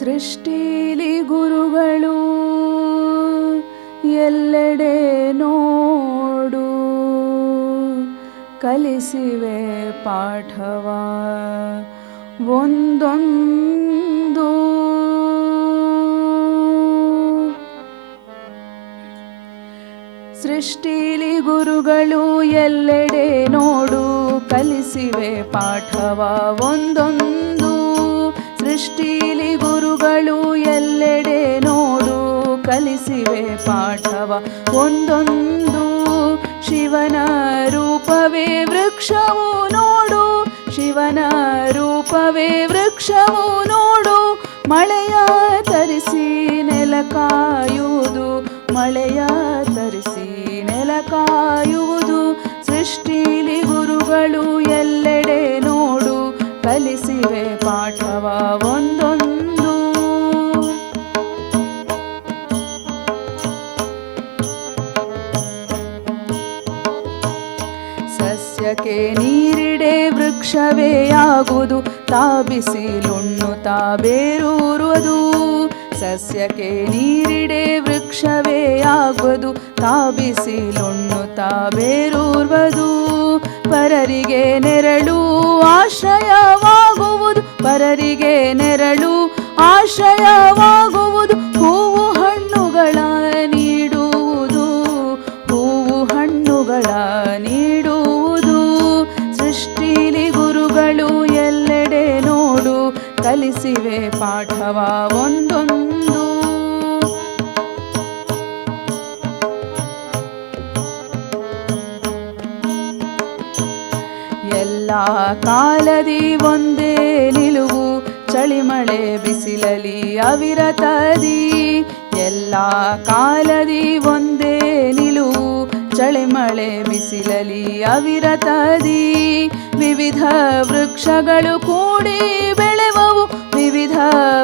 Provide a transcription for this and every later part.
ಸೃಷ್ಟಿಲಿ ಗುರುಗಳು ಎಲ್ಲೆಡೆ ನೋಡು. ಕಲಿಸಿವೆ ಪಾಠವ ಒಂದೊಂದು. ಸೃಷ್ಟಿಲಿ ಗುರುಗಳು ಎಲ್ಲೆಡೆ ನೋಡು. ಕಲಿಸಿವೆ ಪಾಠವ ಒಂದೊಂದು. ಸೃಷ್ಟಿಲಿ ಗುರುಗಳು ಎಲ್ಲೆಡೆ ನೋಡು, ಕಲಿಸಿವೆ ಪಾಠವ ಒಂದೊಂದು. ಶಿವನ ರೂಪವೇ ವೃಕ್ಷವು ನೋಡು, ಶಿವನ ರೂಪವೇ ವೃಕ್ಷವು ನೋಡು. ಮಳೆಯ ತರಿಸಿ ನೆಲ ಕಾಯುವುದು, ಮಳೆಯ ತರಿಸಿ ನೆಲ ಕಾಯುವುದು. ಸೃಷ್ಟಿಲಿ ಗುರುಗಳು ಎಲ್ಲೆಡೆ ನೋಡು, ಕಲಿಸಿವೆ ಪಾಠವ ಸಸ್ಯಕ್ಕೆ ನೀರಿಡೆ ವೃಕ್ಷವೇ ಆಗುವುದು. ತಾಬಿಸಿಲುಣ್ಣು ತಾಬೇರೂರುವುದು ಸಸ್ಯಕ್ಕೆ ನೀರಿಡೆ ವೃಕ್ಷವೇ ಆಗುವುದು. ತಾಬಿಸಿಲುಣ್ಣು ತಾಬೇರೂರ್ವುದು ಪರರಿಗೆ ನೆರಳು ಆಶ್ರಯವಾಗುವುದು. ಪರರಿಗೆ ನೆರಳು ಆಶ್ರಯವಾಗುವುದು. ಕಲಿಸಿವೆ ಪಾಠವ ಒಂದೊಂದು. ಎಲ್ಲ ಕಾಲದಿ ಒಂದೇ ನಿಲುವು, ಚಳಿಮಳೆ ಬಿಸಿಲಲಿ ಅವಿರತದಿ. ಎಲ್ಲ ಕಾಲದಿ ಒಂದೇ ನಿಲುವು, ಚಳಿಮಳೆ ಬಿಸಿಲಲಿ ಅವಿರತದಿ. ವಿವಿಧ ವೃಕ್ಷಗಳು ಕೂಡಿ ಬೆಳೆವವು ವಿವಿಧ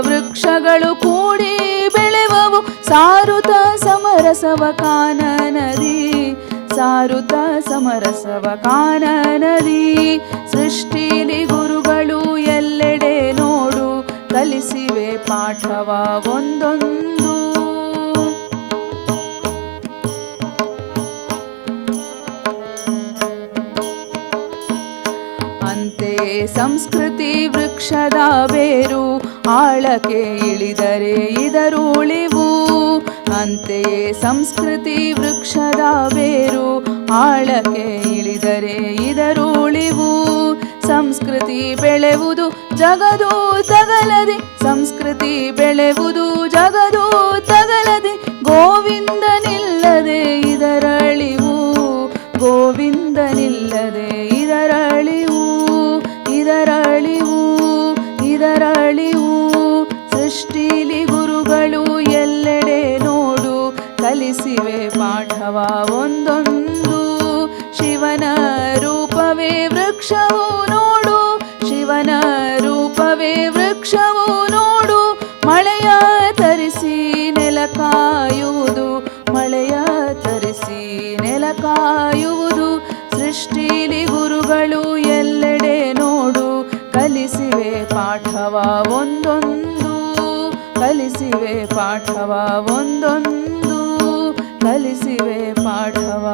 ವೃಕ್ಷಗಳು ಕೂಡಿ ಬೆಳೆವವು. ಸಾರುತ ಸಮರಸವ ಕಾನನದಿ ಸಾರುತ ಸಮರಸವ ಕಾನನದಿ ಸೃಷ್ಟಿಲಿ ಗುರುಗಳು ಎಲ್ಲೆಡೆ ನೋಡು. ಕಲಿಸಿವೆ ಪಾಠವ ಒಂದೊಂದು. ಅಂತೆ ಸಂಸ್ಕೃತಿ ವೃಕ್ಷದ ಬೇರು. ಆಳಕ್ಕೆ ಇಳಿದರೆ ಇದರುಳಿವು. ಅಂತೆಯೇ ಸಂಸ್ಕೃತಿ ವೃಕ್ಷದ ಬೇರು ಆಳಕ್ಕೆ ಇಳಿದರೆ ಇದರುಳಿವು. ಸಂಸ್ಕೃತಿ ಬೆಳೆವುದು ಜಗದು ತಗಲದೆ ಸಂಸ್ಕೃತಿ ಬೆಳೆವುದು ಜಗದು ತಗಲದೆ ಗೋವಿಂದನಿಲ್ಲದೆ ಇದರಳಿವು. ಗೋವಿಂದನಿಲ್ಲದೆ ಪಾಠವ ಒಂದೊಂದು. ಶಿವನ ರೂಪವೇ ವೃಕ್ಷವು ನೋಡು. ಶಿವನ ರೂಪವೇ ವೃಕ್ಷವು ನೋಡು. ಮಳೆಯ ತರಿಸಿ ನೆಲ ಕಾಯುವುದು. ಮಳೆಯ ತರಿಸಿ ನೆಲ ಕಾಯುವುದು. ಸೃಷ್ಟಿಲಿ ಗುರುಗಳು ಎಲ್ಲೆಡೆ ನೋಡು. ಕಲಿಸಿವೆ ಪಾಠವ ಒಂದೊಂದು. ಕಲಿಸಿವೆ ಪಾಠವ ಒಂದೊಂದು. ಕಲಿಸಿವೆ ಪಾಠವ.